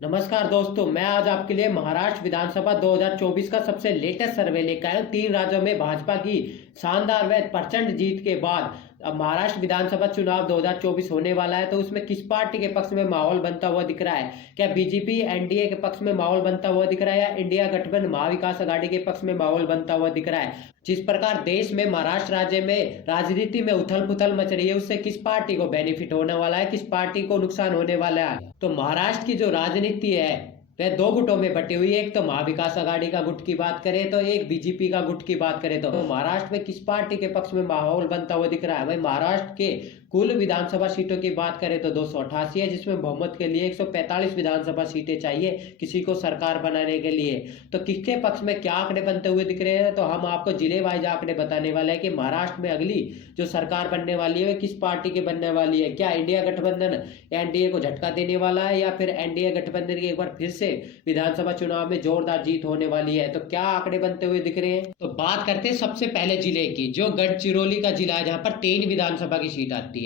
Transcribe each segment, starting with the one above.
नमस्कार दोस्तों, मैं आज आपके लिए महाराष्ट्र विधानसभा 2024 का सबसे लेटेस्ट सर्वे लेकर आया हूँ। 3 राज्यों में भाजपा की शानदार व प्रचंड जीत के बाद अब महाराष्ट्र विधानसभा चुनाव 2024 होने वाला है, तो उसमें किस पार्टी के पक्ष में माहौल बनता हुआ दिख रहा है? क्या बीजेपी एनडीए के पक्ष में माहौल बनता हुआ दिख रहा है, या इंडिया गठबंधन महाविकास आघाड़ी के पक्ष में माहौल बनता हुआ दिख रहा है? जिस प्रकार देश में महाराष्ट्र राज्य में राजनीति में उथल पुथल मच रही है, उससे किस पार्टी को बेनिफिट होने वाला है, किस पार्टी को नुकसान होने वाला है? तो महाराष्ट्र की जो राजनीति है वह दो गुटों में बटी हुई है। एक तो महाविकास आघाड़ी का गुट की बात करें तो एक बीजेपी का गुट की बात करें तो महाराष्ट्र में किस पार्टी के पक्ष में माहौल बनता हुआ दिख रहा है? भाई, महाराष्ट्र के कुल विधानसभा सीटों की बात करें तो 288 है, जिसमें बहुमत के लिए 145 विधानसभा सीटें चाहिए किसी को सरकार बनाने के लिए। तो किसके पक्ष में क्या आंकड़े बनते हुए दिख रहे हैं, तो हम आपको जिले वाइज आंकड़े बताने वाले हैं कि महाराष्ट्र में अगली जो सरकार बनने वाली है वह किस पार्टी की बनने वाली है। क्या इंडिया गठबंधन एनडीए को झटका देने वाला है, या फिर एनडीए गठबंधन की एक बार फिर से विधानसभा चुनाव में जोरदार जीत होने वाली है? तो क्या आंकड़े बनते हुए दिख रहे हैं, तो बात करते हैं सबसे पहले जिले की, जो गढ़चिरौली का जिला है, जहां पर 3 विधानसभा की सीट आती है।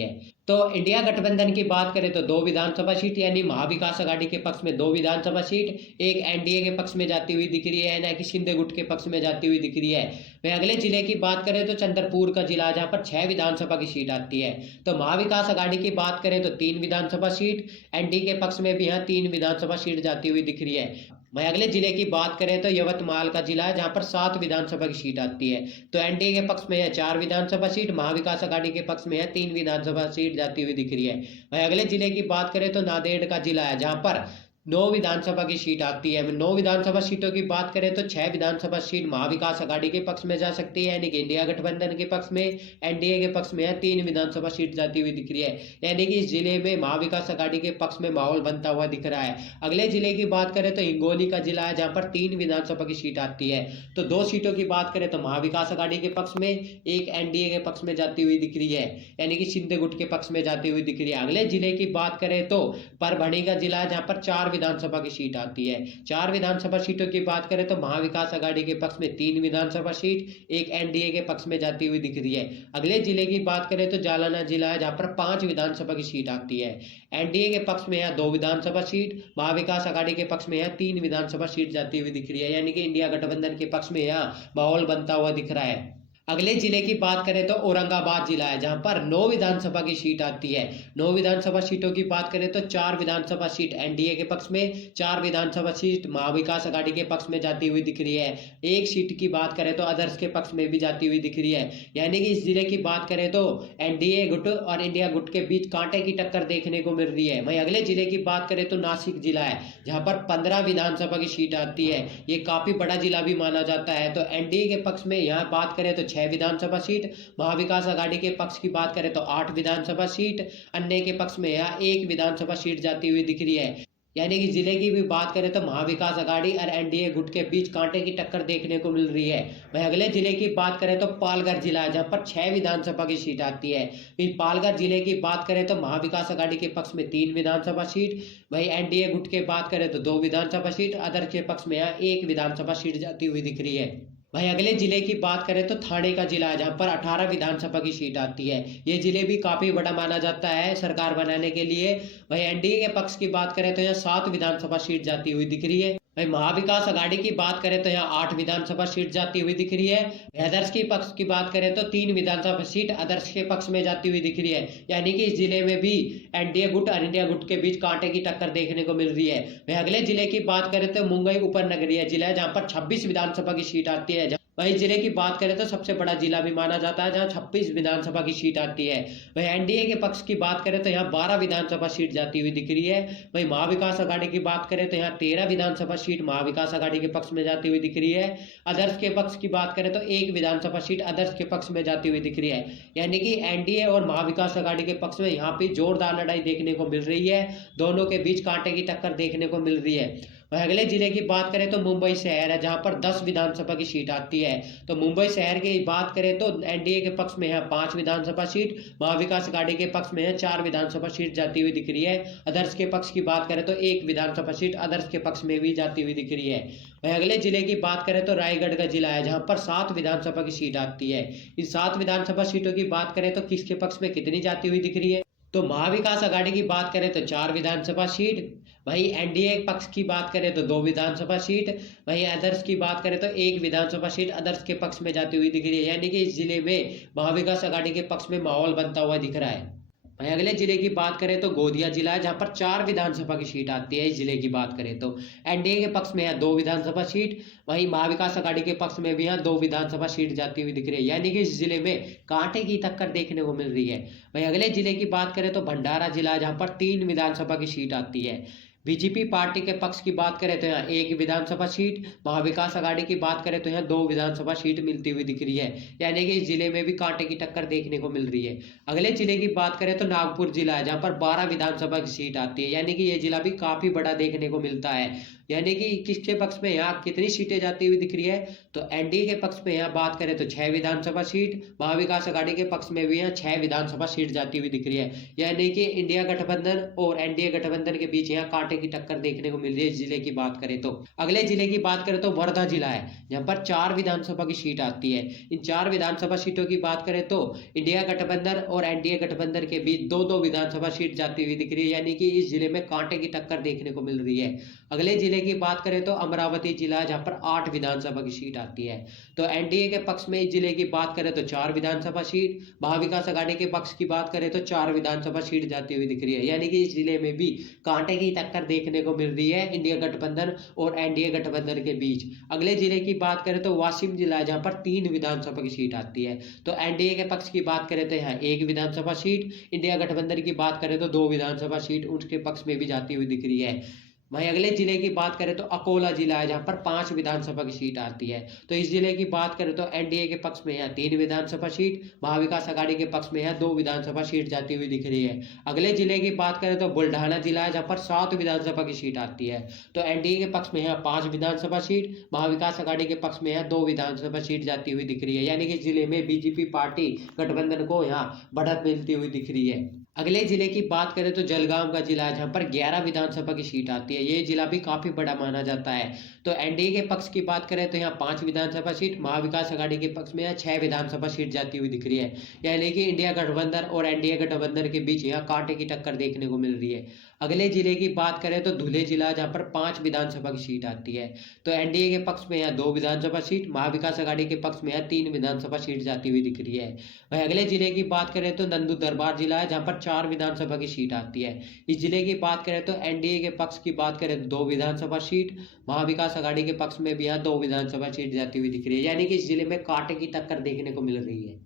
तो इंडिया गठबंधन की बात करें तो 2 विधानसभा सीट, यानी महाविकास आघाड़ी के पक्ष में 2 विधानसभा सीट, एक एनडीए के पक्ष में जाती हुई दिख रही है, ना कि शिंदे गुट के पक्ष में जाती हुई दिख रही है। वह अगले जिले की बात करें तो चंद्रपुर का जिला, जहां पर 6 विधानसभा की सीट आती है। तो महाविकास आघाड़ी की बात करें तो 3 विधानसभा सीट, एनडीए के पक्ष में भी यहाँ 3 विधानसभा सीट जाती हुई दिख रही है। वहीं अगले जिले की बात करें तो यवतमाल का जिला है, जहां पर 7 विधानसभा की सीट आती है। तो एनडीए के पक्ष में है 4 विधानसभा सीट, महाविकास आघाड़ी के पक्ष में है 3 विधानसभा सीट जाती हुई दिख रही है। वहीं अगले जिले की बात करें तो नांदेड़ का जिला है, जहां पर 9 विधानसभा की सीट आती है। 9 विधानसभा सीटों की बात करें तो 6 विधानसभा सीट महाविकास आघाड़ी के पक्ष में जा सकती है, यानी कि इंडिया गठबंधन के पक्ष में। एनडीए के पक्ष में है 3 विधानसभा सीट जाती हुई दिख रही है, यानी कि इस जिले में महाविकास आघाड़ी के पक्ष में माहौल बनता हुआ दिख रहा है। अगले जिले की बात करें तो हिंगोली का जिला है, जहां पर 3 विधानसभा की सीट आती है। तो 2 सीटों की बात करें तो महाविकास आघाड़ी के पक्ष में, एक एनडीए के पक्ष में जाती हुई दिख रही है, यानी कि शिंदे गुट के पक्ष में जाती हुई दिख रही है। अगले जिले की बात करें तो परभणी का जिला है, जहां पर 4 विधानसभा की सीट आती है। 4 विधानसभा सीटों की बात करें तो महाविकास आघाड़ी के पक्ष में 3 विधानसभा सीट, एक एनडीए के पक्ष में जाती हुई दिख रही है। अगले जिले की बात करें तो जालना जिला है, जहां पर 5 विधानसभा की सीट आती है। एनडीए के पक्ष में है 2 विधानसभा सीट, महाविकास आघाड़ी के पक्ष में है 3 विधानसभा सीट जाती हुई दिख रही है, यानी कि इंडिया गठबंधन के पक्ष में यहाँ माहौल बनता हुआ दिख रहा है। अगले जिले की बात करें तो औरंगाबाद जिला है, जहां पर 9 विधानसभा की सीट आती है। 9 विधानसभा सीटों की बात करें तो 4 विधानसभा सीट एनडीए के पक्ष में, 4 विधानसभा सीट महाविकास आघाड़ी के पक्ष में जाती हुई दिख रही है। एक सीट की बात करें तो अदर्स के पक्ष में भी जाती हुई दिख रही है, यानी कि इस जिले की बात करें तो एनडीए गुट और इंडिया गुट के बीच कांटे की टक्कर देखने को मिल रही है। वहीं अगले जिले की बात करें तो नासिक जिला है, जहां पर 15 विधानसभा की सीट आती है। ये काफी बड़ा जिला भी माना जाता है। तो एनडीए के पक्ष में यहाँ बात करें तो 6 विधानसभा सीट, महाविकास आघाड़ी के पक्ष की बात करें तो 8 विधानसभा सीट, अन्य के पक्ष में यहाँ 1 विधानसभा सीट जाती हुई दिख रही है। यानी कि जिले की भी बात करें तो महाविकास आघाड़ी और एनडीए गुट के बीच कांटे की टक्कर देखने को मिल रही है। वहीं अगले जिले की बात करें तो पालघर जिला है, जहां पर 6 विधानसभा की सीट आती है। फिर पालघर जिले की बात करें तो महाविकास आघाड़ी के पक्ष में 3 विधानसभा सीट, वहीं एनडीए गुट के बात करें तो 2 विधानसभा सीट, अदर के पक्ष में यहाँ 1 विधानसभा सीट जाती हुई दिख रही है। वहीं अगले जिले की बात करें तो थाने का जिला है, जहां पर 18 विधानसभा की सीट आती है। ये जिले भी काफी बड़ा माना जाता है सरकार बनाने के लिए। वहीं एनडीए के पक्ष की बात करें तो यहाँ 7 विधानसभा सीट जाती हुई दिख रही है। वहीं महाविकास आघाड़ी की बात करें तो यहाँ 8 विधानसभा सीट जाती हुई दिख रही है। अदर्स के पक्ष की बात करें तो 3 विधानसभा सीट अदर्स के पक्ष में जाती हुई दिख रही है, यानी कि इस जिले में भी एनडीए गुट और इंडिया गुट के बीच कांटे की टक्कर देखने को मिल रही है। वहीं अगले जिले की बात करें तो मुंबई उपनगरीय जिला है, जहां पर 26 विधानसभा की सीट आती है। वहीं जिले की बात करें तो सबसे बड़ा जिला भी माना जाता है, जहां 26 विधानसभा की सीट आती है। वहीं एनडीए के पक्ष की बात करें तो यहाँ 12 विधानसभा सीट जाती हुई दिख रही है। वहीं महाविकास आघाड़ी की बात करें तो यहाँ 13 विधानसभा सीट महाविकास आघाड़ी के पक्ष में जाती हुई दिख रही है। अदर्स के पक्ष की बात करें तो 1 विधानसभा सीट अदर्स के पक्ष में जाती हुई दिख रही है, यानी कि एनडीए और महाविकास आघाड़ी के पक्ष में यहाँ पे जोरदार लड़ाई देखने को मिल रही है। दोनों के बीच कांटे की टक्कर देखने को मिल रही है। वहीं अगले जिले की बात करें तो मुंबई शहर है, जहां पर 10 विधानसभा की सीट आती है। तो मुंबई शहर की बात करें तो एनडीए के पक्ष में है 5 विधानसभा सीट, महाविकास आघाड़ी के पक्ष में है 4 विधानसभा सीट जाती हुई दिख रही है। अदर्स के पक्ष की बात करें तो 1 विधानसभा सीट अदर्स के पक्ष में भी जाती हुई दिख रही है। वहीं अगले जिले की बात करें तो रायगढ़ का जिला है, जहां पर 7 विधानसभा की सीट आती है। इन 7 विधानसभा सीटों की बात करें तो किसके पक्ष में कितनी जाती हुई दिख रही है, तो महाविकास आघाड़ी की बात करें तो 4 विधानसभा सीट, वहीं एनडीए पक्ष की बात करें तो 2 विधानसभा सीट, वहीं अदर्स की बात करें तो 1 विधानसभा सीट अदर्स के पक्ष में जाती हुई दिख रही है। यानी कि इस जिले में महाविकास आघाड़ी के पक्ष में माहौल बनता हुआ दिख रहा है। वहीं अगले जिले की बात करें तो गोंदिया जिला है, जहां पर 4 विधानसभा की सीट आती है। इस जिले की बात करें तो एनडीए के पक्ष में है 2 विधानसभा सीट, वहीं महाविकास आघाड़ी के पक्ष में भी यहाँ 2 विधानसभा सीट जाती हुई दिख रही है। यानी कि इस जिले में कांटे की टक्कर देखने को मिल रही है। वहीं अगले जिले की बात करें तो भंडारा जिला है, जहां पर 3 विधानसभा की सीट आती है। बीजेपी पार्टी के पक्ष की बात करें तो यहाँ 1 विधानसभा सीट, महाविकास आघाड़ी की बात करें तो यहाँ 2 विधानसभा सीट मिलती हुई दिख रही है। यानी कि इस जिले में भी कांटे की टक्कर देखने को मिल रही है। अगले जिले की बात करें तो नागपुर जिला है, जहाँ पर 12 विधानसभा की सीट आती है। यानी कि ये जिला भी काफी बड़ा देखने को मिलता है। यानी कि किसके पक्ष में यहाँ कितनी सीटें जाती हुई दिख रही है, तो एनडीए के पक्ष में यहाँ बात करें तो 6 विधानसभा सीट, महाविकास आघाड़ी के पक्ष में भी यहाँ 6 विधानसभा सीट जाती हुई दिख रही है। यानी कि इंडिया गठबंधन और एनडीए गठबंधन के बीच यहाँ कांटे की टक्कर देखने को मिल रही है। इस जिले की बात करें तो अगले जिले की बात करें तो वर्धा जिला है, जहाँ पर 4 विधानसभा की सीट आती है। इन 4 विधानसभा सीटों की बात करें तो इंडिया गठबंधन और एनडीए गठबंधन के बीच 2-2 विधानसभा सीट जाती हुई दिख रही है। यानी कि इस जिले में कांटे की टक्कर देखने को मिल रही है। अगले जिले की बात करें तो अमरावती जिला है, जहां पर 8 विधानसभा की सीट आती है। तो एनडीए के पक्ष में इस जिले की बात करें तो 4 विधानसभा सीट, महाविकास आघाड़ी के पक्ष की बात करें तो 4 विधानसभा सीट जाती हुई दिख रही है। यानी कि इस जिले में भी कांटे की टक्कर देखने को मिल रही है इंडिया गठबंधन और एनडीए गठबंधन के बीच। अगले जिले की बात करें तो वाशिम जिला है, जहां पर 3 विधानसभा की सीट आती है। तो एनडीए के पक्ष की बात करें तो यहाँ 1 विधानसभा सीट, इंडिया गठबंधन की बात करें तो 2 विधानसभा सीट उसके पक्ष में भी जाती हुई दिख रही है। वहीं अगले जिले की बात करें तो अकोला जिला है, जहां पर 5 विधानसभा की सीट आती है। तो इस जिले की बात करें तो एनडीए के पक्ष में यहाँ 3 विधानसभा सीट, महाविकास आघाड़ी के पक्ष में यहाँ 2 विधानसभा सीट जाती हुई दिख रही है। अगले जिले की बात करें तो बुल्ढाना जिला है, जहां पर 7 विधानसभा की सीट आती है। तो एनडीए के पक्ष में यहाँ 5 विधानसभा सीट, महाविकास आघाड़ी के पक्ष में यहाँ 2 विधानसभा सीट जाती हुई दिख रही है। यानी कि इस जिले में बीजेपी पार्टी गठबंधन को यहाँ बढ़त मिलती हुई दिख रही है। अगले जिले की बात करें तो जलगांव का जिला है, जहां पर 11 विधानसभा की सीट आती है। ये जिला भी काफी बड़ा माना जाता है। तो एनडीए के पक्ष की बात करें तो यहाँ 5 विधानसभा सीट, महाविकास आघाड़ी के पक्ष में यहाँ 6 विधानसभा सीट जाती हुई दिख रही है। यानी कि इंडिया गठबंधन और एनडीए गठबंधन के बीच यहाँ कांटे की टक्कर देखने को मिल रही है। अगले जिले की बात करें तो धुले जिला, जहां पर 5 विधानसभा की सीट आती है। तो एनडीए के पक्ष में यहाँ 2 विधानसभा सीट, महाविकास आघाड़ी के पक्ष में यहाँ 3 विधानसभा सीट जाती हुई दिख रही है। वहीं अगले जिले की बात करें तो नंदू दरबार जिला है, जहां पर 4 विधानसभा की सीट आती है। इस जिले की बात करें तो एनडीए के पक्ष की बात करें तो 2 विधानसभा सीट, महाविकास आघाड़ी के पक्ष में भी यहाँ 2 विधानसभा सीट जाती हुई दिख रही है। यानी कि इस जिले में कांटे की टक्कर देखने को मिल रही है।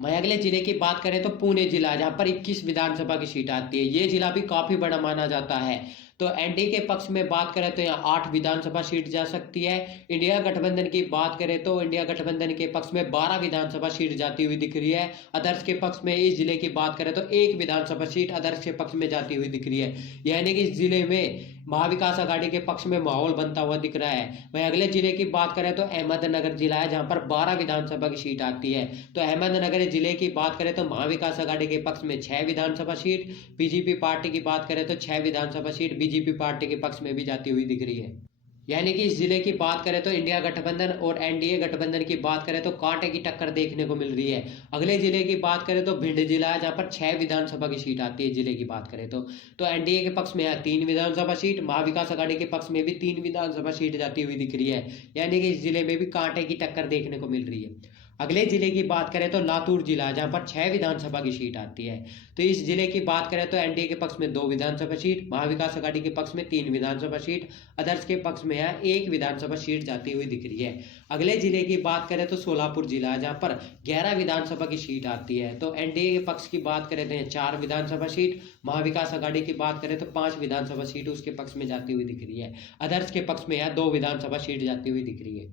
वहीं अगले जिले की बात करें तो पुणे जिला, जहां पर 21 विधानसभा की सीट आती है। ये जिला भी काफी बड़ा माना जाता है। तो एनडीए के पक्ष में बात करें तो यहाँ 8 विधानसभा सीट जा सकती है। इंडिया गठबंधन की बात करें तो इंडिया गठबंधन के पक्ष में 12 विधानसभा सीट जाती हुई दिख रही है। अदर्स के पक्ष में इस जिले की बात करें तो 1 विधानसभा सीट अदर्स के पक्ष में जाती हुई दिख रही है। यानी कि इस जिले में महाविकास आघाड़ी के पक्ष में माहौल बनता हुआ दिख रहा है। वहीं अगले जिले की बात करें तो अहमदनगर जिला है, जहां पर 12 विधानसभा की सीट आती है। तो अहमदनगर जिले की बात करें तो महाविकास आघाड़ी के पक्ष में 6 विधानसभा सीट, बीजेपी पार्टी की बात करें तो 6 विधानसभा सीट बीजेपी पार्टी के पक्ष में भी जाती हुई दिख रही है। यानी कि इस जिले की बात करें तो इंडिया गठबंधन और एनडीए गठबंधन की बात करें तो कांटे की टक्कर देखने को मिल रही है। अगले जिले की बात करें तो भिंड जिला है, जहां पर 6 विधानसभा की सीट आती है। जिले की बात करें तो एनडीए के पक्ष में यहाँ 3 विधानसभा सीट, महाविकास आघाड़ी के पक्ष में भी 3 विधानसभा सीट जाती हुई दिख रही है। यानी कि इस जिले में भी कांटे की टक्कर देखने को मिल रही है। अगले जिले की बात करें तो लातूर जिला, जहां पर 6 विधानसभा की सीट आती है। तो इस जिले की बात करें तो एनडीए के पक्ष में 2 विधानसभा सीट, महाविकास आघाड़ी के पक्ष में 3 विधानसभा सीट, अदर्स के पक्ष में यहाँ 1 विधानसभा सीट जाती हुई दिख रही है। अगले जिले की बात करें तो सोलापुर जिला, जहां पर 11 विधानसभा की सीट आती है। तो एनडीए के पक्ष की बात करें तो 4 विधानसभा सीट, महाविकास आघाड़ी की बात करें तो 5 विधानसभा सीट उसके पक्ष में जाती हुई दिख रही है। अदर्स के पक्ष में यहाँ 2 विधानसभा सीट जाती हुई दिख रही है।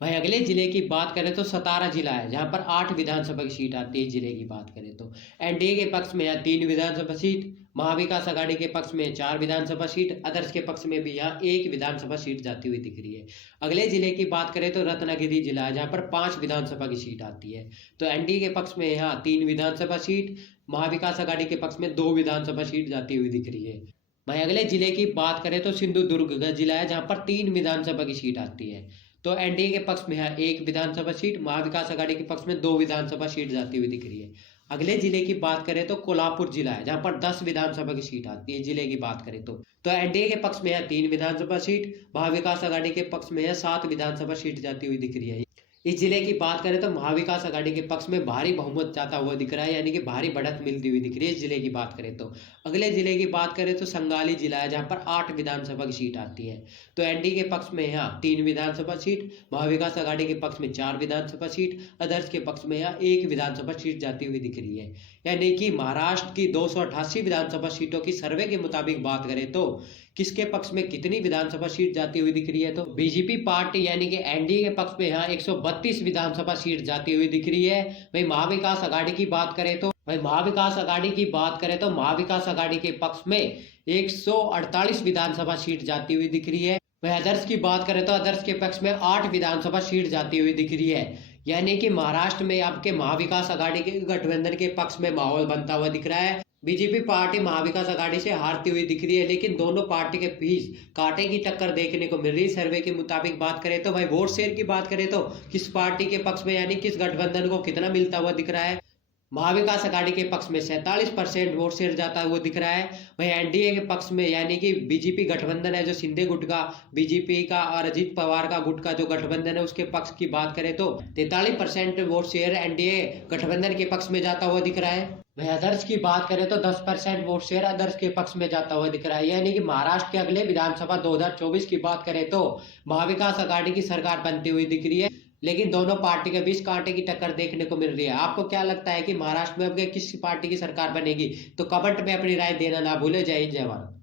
वहीं अगले जिले की बात करें तो सतारा जिला है, जहां पर 8 विधानसभा की सीट आती है। जिले की बात करें तो एनडीए के पक्ष में यहाँ 3 विधानसभा सीट, महाविकास आघाड़ी के पक्ष में 4 विधानसभा सीट, अदर्स के पक्ष में भी यहाँ 1 विधानसभा सीट जाती हुई दिख रही है। अगले जिले की बात करें तो रत्नागिरी जिला है, जहां पर 5 विधानसभा की सीट आती है। तो एनडीए के पक्ष में यहाँ 3 विधानसभा सीट, महाविकास आघाड़ी के पक्ष में 2 विधानसभा सीट जाती हुई दिख रही है। वहीं अगले जिले की बात करें तो सिंधुदुर्ग का जिला है, जहां पर 3 विधानसभा की सीट आती है। तो एनडीए के पक्ष में यहाँ 1 विधानसभा सीट, महाविकास आघाड़ी के पक्ष में 2 विधानसभा सीट जाती हुई दिख रही है। अगले जिले की बात करें तो कोल्हापुर जिला है, जहां पर 10 विधानसभा की सीट आती है। जिले की बात करें तो एनडीए के पक्ष में है 3 विधानसभा सीट, महाविकास आघाड़ी के पक्ष में है 7 विधानसभा सीट जाती हुई दिख रही है। इस जिले की बात करें तो महाविकास आघाड़ी के पक्ष में भारी बहुमत जाता हुआ दिख रहा है, यानी कि भारी बढ़त मिलती हुई दिख रही है इस जिले की बात करें तो। अगले जिले की बात करें तो संगाली जिला है, जहां पर 8 विधानसभा की सीट आती है। तो एनडीए के पक्ष में यहाँ 3 विधानसभा सीट, महाविकास आघाड़ी के पक्ष में 4 विधानसभा सीट, अदर्स के पक्ष में यहाँ 1 विधानसभा सीट जाती हुई दिख रही है। यानी कि महाराष्ट्र की 288 विधानसभा सीटों की सर्वे के मुताबिक बात करें तो किसके पक्ष में कितनी विधानसभा सीट जाती हुई दिख रही है, तो बीजेपी पार्टी यानी कि एनडीए के पक्ष में यहाँ 132 विधानसभा सीट जाती हुई दिख रही है। वही महाविकास आघाड़ी की बात करें तो महाविकास आघाड़ी के पक्ष में 148 विधानसभा सीट जाती हुई दिख रही है। वही अदर्स की बात करें तो अदर्स के पक्ष में 8 विधानसभा सीट जाती हुई दिख रही है। यानी कि महाराष्ट्र में आपके महाविकास आघाड़ी के गठबंधन के पक्ष में माहौल बनता हुआ दिख रहा है। बीजेपी पार्टी महाविकास आघाड़ी से हारती हुई दिख रही है, लेकिन दोनों पार्टी के बीच कांटे की टक्कर देखने को मिल रही है। सर्वे के मुताबिक बात करें तो भाई वोट शेयर की बात करें तो किस पार्टी के पक्ष में यानी किस गठबंधन को कितना मिलता हुआ दिख रहा है। महाविकास आघाड़ी के पक्ष में 47% वोट शेयर जाता हुआ दिख रहा है। वहीं एनडीए के पक्ष में यानी कि बीजेपी गठबंधन है, जो शिंदे गुट का, बीजेपी का और अजीत पवार का गुट का जो गठबंधन है उसके पक्ष की बात करें तो 43% वोट शेयर एनडीए गठबंधन के पक्ष में जाता हुआ दिख रहा है। वहीं अदर्स की बात करें तो 10% वोट शेयर अदर्स के पक्ष में जाता हुआ दिख रहा है। यानी कि महाराष्ट्र के अगले विधानसभा 2024 की बात करें तो महाविकास आघाड़ी की सरकार बनती हुई दिख रही है, लेकिन दोनों पार्टी के बीच कांटे की टक्कर देखने को मिल रही है। आपको क्या लगता है कि महाराष्ट्र में अब किस पार्टी की सरकार बनेगी? तो कमेंट में अपनी राय देना ना भूले। जय हिंद, जय भारत।